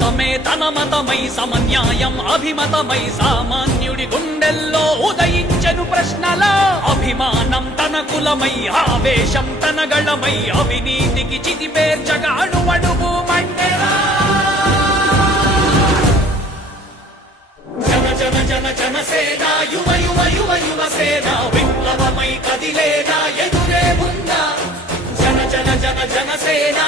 మతమే తన మతమై సమన్యాయం అభిమతమై సామాన్యుడి గుండెల్లో ఉదయించెను ప్రశ్నల అభిమానం తన కులమై ఆవేశం తన గళమై అవినీతికి చితిపేర్చగా అడువడుగు మండెరా జన జన జన జనసేన యువ యువ యువ యువసేన విప్లవమై కదిలేనా ఎదురే ఉందా జన జన జన జనసేన